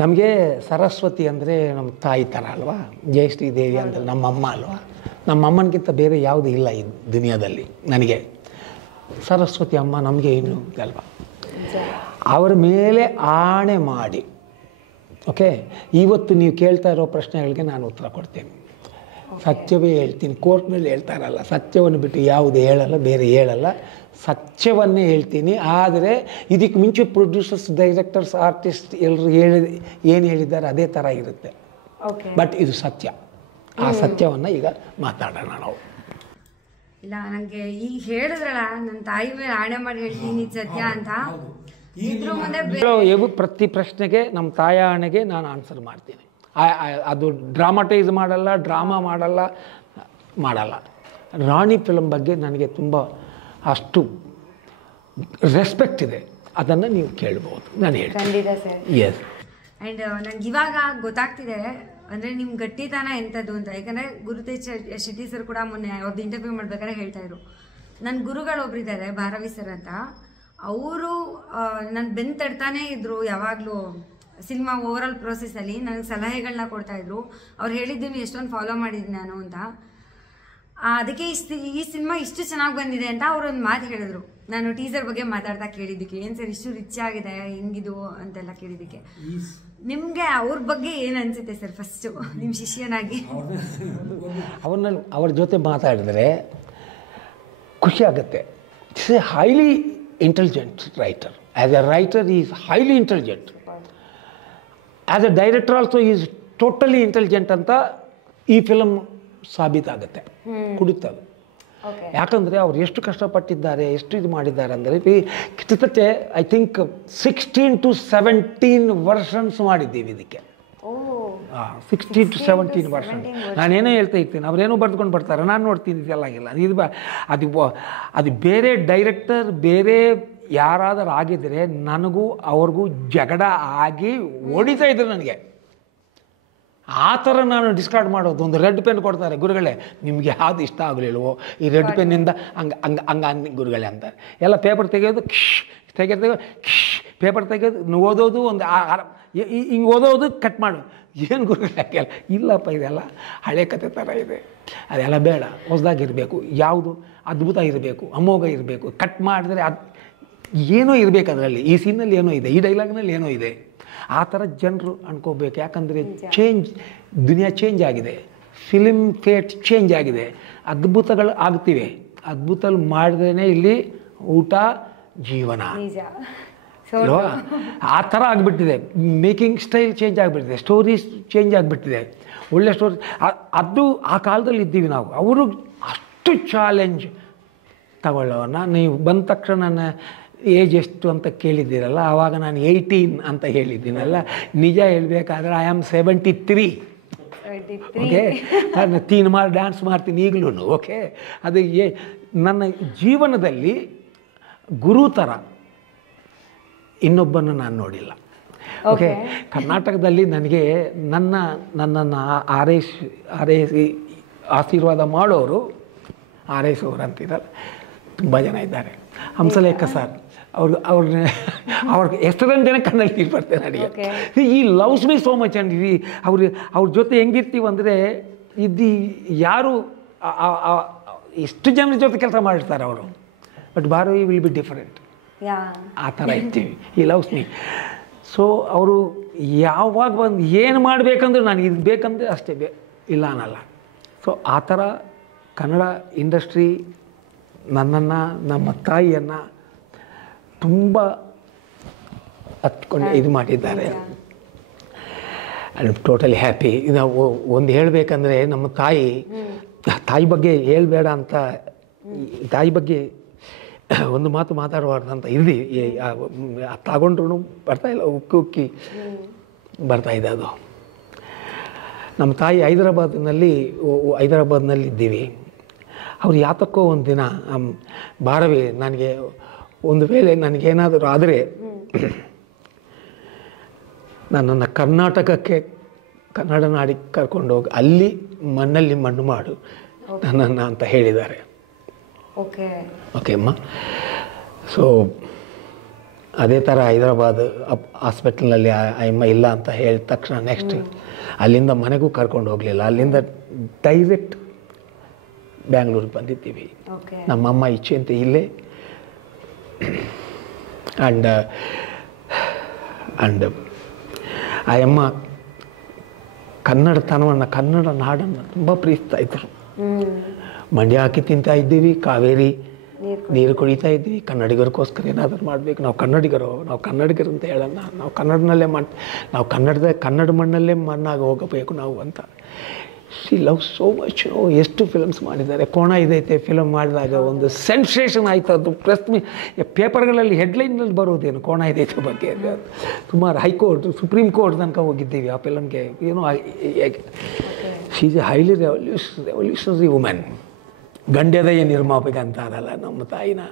ನಮಗೆ ಸರಸ್ವತಿ ಅಂದರೆ ನಮ್ಮ ತಾಯಿ ಥರ ಅಲ್ವಾ, ಜಯಶ್ರೀ ದೇವಿ ಅಂದರೆ ನಮ್ಮಮ್ಮ ಅಲ್ವಾ. ನಮ್ಮಮ್ಮನಿಗಿಂತ ಬೇರೆ ಯಾವುದೂ ಇಲ್ಲ ಈ ದುನಿಯಾದಲ್ಲಿ ನನಗೆ. ಸರಸ್ವತಿ ಅಮ್ಮ ನಮಗೆ ಏನು ಅಲ್ವಾ. ಅವರ ಮೇಲೆ ಆಣೆ ಮಾಡಿ, ಓಕೆ, ಇವತ್ತು ನೀವು ಕೇಳ್ತಾ ಇರೋ ಪ್ರಶ್ನೆಗಳಿಗೆ ನಾನು ಉತ್ತರ ಕೊಡ್ತೇನೆ. ಸತ್ಯವೇ ಹೇಳ್ತೀನಿ, ಕೋರ್ಟ್ನಲ್ಲಿ ಹೇಳ್ತಾ ಇರಲ್ಲ. ಸತ್ಯವನ್ನು ಬಿಟ್ಟು ಯಾವುದು ಹೇಳಲ್ಲ, ಬೇರೆ ಹೇಳಲ್ಲ, ಸತ್ಯವನ್ನೇ ಹೇಳ್ತೀನಿ. ಆದರೆ ಇದಕ್ಕೆ ಮುಂಚೆ ಪ್ರೊಡ್ಯೂಸರ್ಸ್, ಡೈರೆಕ್ಟರ್ಸ್, ಆರ್ಟಿಸ್ಟ್ ಎಲ್ಲರೂ ಏನು ಹೇಳಿದ್ದಾರೆ ಅದೇ ಥರ ಇರುತ್ತೆ. ಬಟ್ ಇದು ಸತ್ಯ. ಆ ಸತ್ಯವನ್ನು ಈಗ ಮಾತಾಡೋಣ ನಾವು. ಇಲ್ಲ, ನನಗೆ ಈಗ ಹೇಳಿದ್ರಲ್ಲ, ನನ್ನ ತಾಯಿ ಮೇಲೆ ಆಣೆ ಮಾಡಿ ಹೇಳ್ತೀನಿ ಇದು ಸತ್ಯ ಅಂತ. ಇದ್ರ ಮುಂದೆ ಪ್ರತಿ ಪ್ರಶ್ನೆಗೆ ನಮ್ಮ ತಾಯಿ ಆಣೆಗೆ ನಾನು ಆನ್ಸರ್ ಮಾಡ್ತೀನಿ. ಅದು ಡ್ರಾಮಾಟೈಸ್ ಮಾಡಲ್ಲ, ಡ್ರಾಮಾ ಮಾಡಲ್ಲ. ರಾಣಿ ಫಿಲಮ್ ಬಗ್ಗೆ ನನಗೆ ತುಂಬ ಅಷ್ಟು ರೆಸ್ಪೆಕ್ಟ್ ಇದೆ. ಅದನ್ನು ನೀವು ಕೇಳ್ಬೋದು, ನಾನು ಹೇಳ್ತೀನಿ. ಖಂಡಿತ ಸರ್. ಎಸ್. ಆ್ಯಂಡ್ ನನಗೆ ಇವಾಗ ಗೊತ್ತಾಗ್ತಿದೆ ಅಂದರೆ ನಿಮ್ಮ ಗಟ್ಟಿತನ ಎಂಥದ್ದು ಅಂತ. ಯಾಕಂದರೆ ಗುರುತೇಜ್ ಶೆಟ್ಟಿ ಸರ್ ಕೂಡ ಮೊನ್ನೆ ಅವ್ರದ್ದು ಇಂಟರ್ವ್ಯೂ ಮಾಡ್ಬೇಕಾದ್ರೆ ಹೇಳ್ತಾಯಿದ್ರು, ನನ್ನ ಗುರುಗಳೊಬ್ಬರಿದ್ದಾರೆ ಭಾರವಿ ಸರ್ ಅಂತ. ಅವರು ನನ್ನ ಬೆನ್ನು ತಡ್ತಾನೇ ಇದ್ದರು ಯಾವಾಗಲೂ. ಸಿನಿಮಾ ಓವರಾಲ್ ಪ್ರೋಸೆಸ್ಸಲ್ಲಿ ನನಗೆ ಸಲಹೆಗಳನ್ನ ಕೊಡ್ತಾಯಿದ್ರು. ಅವ್ರು ಹೇಳಿದ್ದನ್ನು ಎಷ್ಟೊಂದು ಫಾಲೋ ಮಾಡಿದ್ದೀನಿ ನಾನು ಅಂತ. ಅದಕ್ಕೆ ಈ ಸಿನಿಮಾ ಇಷ್ಟು ಚೆನ್ನಾಗಿ ಬಂದಿದೆ ಅಂತ ಅವರೊಂದು ಮಾತು ಹೇಳಿದ್ರು. ನಾನು ಟೀಸರ್ ಬಗ್ಗೆ ಮಾತಾಡ್ತಾ ಕೇಳಿದ್ದಕ್ಕೆ, ಏನು ಸರ್ ಇಷ್ಟು ರಿಚ್ ಆಗಿದೆ ಹೆಂಗಿದು ಅಂತೆಲ್ಲ ಕೇಳಿದ್ದಕ್ಕೆ, ನಿಮಗೆ ಅವ್ರ ಬಗ್ಗೆ ಏನು ಅನಿಸುತ್ತೆ ಸರ್ ಫಸ್ಟು ನಿಮ್ಮ ಶಿಷ್ಯನಾಗಿ? ಅವ್ರ ಜೊತೆ ಮಾತಾಡಿದ್ರೆ ಖುಷಿ ಆಗುತ್ತೆ. It's A highly intelligent writer. As A writer is highly intelligent. As A director also is totally intelligent ಅಂತ ಈ ಫಿಲಮ್ ಸಾಬೀತಾಗುತ್ತೆ, ಕುಡಿತದೆ. ಯಾಕಂದರೆ ಅವ್ರು ಎಷ್ಟು ಕಷ್ಟಪಟ್ಟಿದ್ದಾರೆ, ಎಷ್ಟು ಇದು ಮಾಡಿದ್ದಾರೆ ಅಂದರೆ, ಕಿತ್ತತೆ ಐ ಥಿಂಕ್ 16 to 17 ವರ್ಷನ್ಸ್ ಮಾಡಿದ್ದೀವಿ ಇದಕ್ಕೆ. 16 to 17 ವರ್ಷನ್. ನಾನೇನೋ ಹೇಳ್ತಾ ಇರ್ತೀನಿ, ಅವರೇನೋ ಬರೆದುಕೊಂಡು ಬರ್ತಾರೆ, ನಾನು ನೋಡ್ತೀನಿ ಇದೆಲ್ಲಾಗಿಲ್ಲ. ಅದು ಬೇರೆ ಡೈರೆಕ್ಟರ್ ಬೇರೆ ಯಾರಾದರೂ ಆಗಿದ್ದರೆ ನನಗೂ ಅವ್ರಿಗೂ ಜಗಳ ಆಗಿ ಓಡಿತಾ ಇದ್ರು ನನಗೆ. ಆ ಥರ ನಾನು ಡಿಸ್ಕಾರ್ಡ್ ಮಾಡೋದು. ಒಂದು ರೆಡ್ ಪೆನ್ ಕೊಡ್ತಾರೆ, ಗುರುಗಳೇ ನಿಮಗೆ ಯಾವುದು ಇಷ್ಟ ಆಗಲಿಲ್ವೋ ಈ ರೆಡ್ ಪೆನ್ನಿಂದ ಹಂಗೆ ಗುರುಗಳೇ ಅಂತಾರೆ. ಎಲ್ಲ ಪೇಪರ್ ತೆಗೆಯೋದು ತೆಗೆದು ಪೇಪರ್ ತೆಗೆಯೋದು ಓದೋದು, ಒಂದು ಹಿಂಗೆ ಓದೋದು ಕಟ್ ಮಾಡು. ಏನು ಗುರುಗಳೇ ಹಾಕಲ್ಲ? ಇಲ್ಲಪ್ಪ, ಇದೆಲ್ಲ ಹಳೆ ಕತೆ ಥರ ಇದೆ, ಅದೆಲ್ಲ ಬೇಡ, ಹೊಸದಾಗಿರಬೇಕು, ಯಾವುದು ಅದ್ಭುತ ಇರಬೇಕು, ಅಮೋಘ ಇರಬೇಕು. ಕಟ್ ಮಾಡಿದ್ರೆ ಏನೋ ಇರಬೇಕು ಅದರಲ್ಲಿ. ಈ ಸೀನಲ್ಲಿ ಏನೋ ಇದೆ, ಈ ಡೈಲಾಗ್ನಲ್ಲಿ ಏನೋ ಇದೆ. ಆ ಥರ ಜನರು ಅನ್ಕೋಬೇಕು. ಯಾಕಂದರೆ ದುನಿಯಾ ಚೇಂಜ್ ಆಗಿದೆ, ಫಿಲಿಮ್ ಫೇಟ್ ಚೇಂಜ್ ಆಗಿದೆ, ಅದ್ಭುತಗಳು ಆಗ್ತಿವೆ. ಅದ್ಭುತ ಮಾಡಿದ್ರೇ ಇಲ್ಲಿ ಊಟ ಜೀವನ ಅಲ್ವಾ? ಆ ಥರ ಆಗಿಬಿಟ್ಟಿದೆ. ಮೇಕಿಂಗ್ ಸ್ಟೈಲ್ ಚೇಂಜ್ ಆಗಿಬಿಟ್ಟಿದೆ, ಸ್ಟೋರೀಸ್ ಚೇಂಜ್ ಆಗಿಬಿಟ್ಟಿದೆ. ಒಳ್ಳೆ ಸ್ಟೋರಿ ಅದು ಆ ಕಾಲದಲ್ಲಿ ಇದ್ದೀವಿ ನಾವು. ಅವರು ಅಷ್ಟು ಚಾಲೆಂಜ್ ತಗೊಳ್ಳೋಣ. ನೀವು ಬಂದ ತಕ್ಷಣ ನನ್ನ ಏಜ್ ಎಷ್ಟು ಅಂತ ಕೇಳಿದ್ದೀರಲ್ಲ, ಆವಾಗ ನಾನು 18 ಅಂತ ಹೇಳಿದ್ದೀನಲ್ಲ. ನಿಜ ಹೇಳಬೇಕಾದ್ರೆ ಐ ಆಮ್ 73. ಓಕೆ, ನಾನು 3 ಮಾರು ಡ್ಯಾನ್ಸ್ ಮಾಡ್ತೀನಿ ಈಗಲೂ. ಓಕೆ, ಅದು ನನ್ನ ಜೀವನದಲ್ಲಿ ಗುರು ಥರ ಇನ್ನೊಬ್ಬನ್ನು ನಾನು ನೋಡಿಲ್ಲ. ಓಕೆ, ಕರ್ನಾಟಕದಲ್ಲಿ ನನಗೆ ನನ್ನನ್ನು ಆರೈಸಿ ಆಶೀರ್ವಾದ ಮಾಡೋರು, ಆರೈಸೋರು ಅಂತಿದ್ದಾರೆ, ತುಂಬ ಜನ ಇದ್ದಾರೆ. ಹಂಸಲೇಖ ಸರ್, ಅವ್ರಿಗೆ ಎಷ್ಟೊಂದು ಜನ ಕಣ್ಣಲ್ಲಿ ನೀರು ಬರ್ತೇನೆ ನನಗೆ. ಈ loves me so much. And ಅವ್ರ ಜೊತೆ ಹೆಂಗಿರ್ತೀವಿ ಅಂದರೆ, ಯಾರು ಎಷ್ಟು ಜನರ ಜೊತೆ ಕೆಲಸ ಮಾಡಿರ್ತಾರೆ ಅವರು, but Bharavi will be different. ಆ ಥರ ಇರ್ತೀವಿ. ಈ ಲವ್ಸ್ ಮೀ. ಸೊ ಅವರು ಯಾವಾಗ ಬಂದು ಏನು ಮಾಡಬೇಕಂದ್ರೆ ನಾನು ಇದು ಬೇಕಂದ್ರೆ ಅಷ್ಟೇ, ಇಲ್ಲ ಅನ್ನಲ್ಲ. ಸೊ ಆ ಥರ ಕನ್ನಡ ಇಂಡಸ್ಟ್ರಿ ನನ್ನನ್ನು, ನಮ್ಮ ತಾಯಿಯನ್ನು ತುಂಬ ಹತ್ಕೊಂಡು ಇದು ಮಾಡಿದ್ದಾರೆ. I am totally happy. ನಾವು ಒಂದು ಹೇಳಬೇಕಂದ್ರೆ, ನಮ್ಮ ತಾಯಿ ಬಗ್ಗೆ ಹೇಳಬೇಡ ಅಂತ, ತಾಯಿ ಬಗ್ಗೆ ಒಂದು ಮಾತು ಮಾತಾಡಬಾರ್ದು ಅಂತ ಇರಲಿ. ತಗೊಂಡ್ರು ಬರ್ತಾಯಿಲ್ಲ, ಉಕ್ಕಿ ಬರ್ತಾಯಿದೆ ಅದು. ನಮ್ಮ ತಾಯಿ ಹೈದರಾಬಾದ್ನಲ್ಲಿದ್ದೀವಿ. ಅವ್ರು ಯಾತಕ್ಕೋ ಒಂದು ದಿನ, ಭಾರವಿ ನನಗೆ ಒಂದು ವೇಳೆ ನನಗೇನಾದರೂ ಆದರೆ ನನ್ನನ್ನು ಕರ್ನಾಟಕಕ್ಕೆ, ಕನ್ನಡ ನಾಡಿಗೆ ಕರ್ಕೊಂಡೋಗಿ ಅಲ್ಲಿ ಮಣ್ಣಲ್ಲಿ ಮಣ್ಣು ಮಾಡು ನನ್ನನ್ನು ಅಂತ ಹೇಳಿದ್ದಾರೆ. ಓಕೆ ಅಮ್ಮ. ಸೊ ಅದೇ ಥರ ಹೈದರಾಬಾದ್ ಹಾಸ್ಪಿಟ್ಲ್ನಲ್ಲಿ ಅಮ್ಮ ಇಲ್ಲ ಅಂತ ಹೇಳಿದ ತಕ್ಷಣ ನೆಕ್ಸ್ಟ್ ಅಲ್ಲಿಂದ ಮನೆಗೂ ಕರ್ಕೊಂಡು ಹೋಗಲಿಲ್ಲ, ಅಲ್ಲಿಂದ ಡೈರೆಕ್ಟ್ ಬ್ಯಾಂಗ್ಳೂರಿಗೆ ಬಂದಿದ್ದೀವಿ. ನಮ್ಮಮ್ಮ ಇಚ್ಛೆ ಅಂತ ಇಲ್ಲೇ. ಆ್ಯಂಡ್ ಅಮ್ಮ ಕನ್ನಡತನವನ್ನು, ಕನ್ನಡ ನಾಡನ್ನು ತುಂಬ ಪ್ರೀತಿಸ್ತಾ ಇದ್ದರು. ಮಂಡ್ಯ ಹಾಕಿ ತಿಂತಾ ಇದ್ದೀವಿ, ಕಾವೇರಿ ನೀರು ಕುಡಿತಾ ಇದ್ವಿ. ಕನ್ನಡಿಗರಿಗೋಸ್ಕರ ಏನಾದರೂ ಮಾಡಬೇಕು, ನಾವು ಕನ್ನಡಿಗರು ಅಂತ ಹೇಳೋಣ, ನಾವು ಕನ್ನಡನಲ್ಲೇ ನಾವು ಕನ್ನಡ ಮಣ್ಣಲ್ಲೇ ಮಣ್ಣಾಗಿ ಹೋಗಬೇಕು ನಾವು ಅಂತ. She love so much. ಎಷ್ಟು ಫಿಲಮ್ಸ್ ಮಾಡಿದ್ದಾರೆ. ಕೋಣ ಇದೈತೆ ಫಿಲಮ್ ಮಾಡಿದಾಗ ಒಂದು ಸೆನ್ಸೇಷನ್ ಆಯಿತು. ಅದು ಪೇಪರ್ಗಳಲ್ಲಿ ಹೆಡ್ಲೈನಲ್ಲಿ ಬರೋದೇನು ಕೋಣ ಇದೈತೆ ಬಗ್ಗೆ. ಸುಮಾರು ಹೈಕೋರ್ಟ್, ಸುಪ್ರೀಂ ಕೋರ್ಟ್ ತನಕ ಹೋಗಿದ್ದೀವಿ ಆ ಫಿಲಮ್ಗೆ. ಏನೋ she is a highly revolutionary women. ಗಂಡ್ಯದಯ್ಯ ನಿರ್ಮಾಪಕ ಅಂತ ಅದಲ್ಲ ನಮ್ಮ ತಾಯಿನ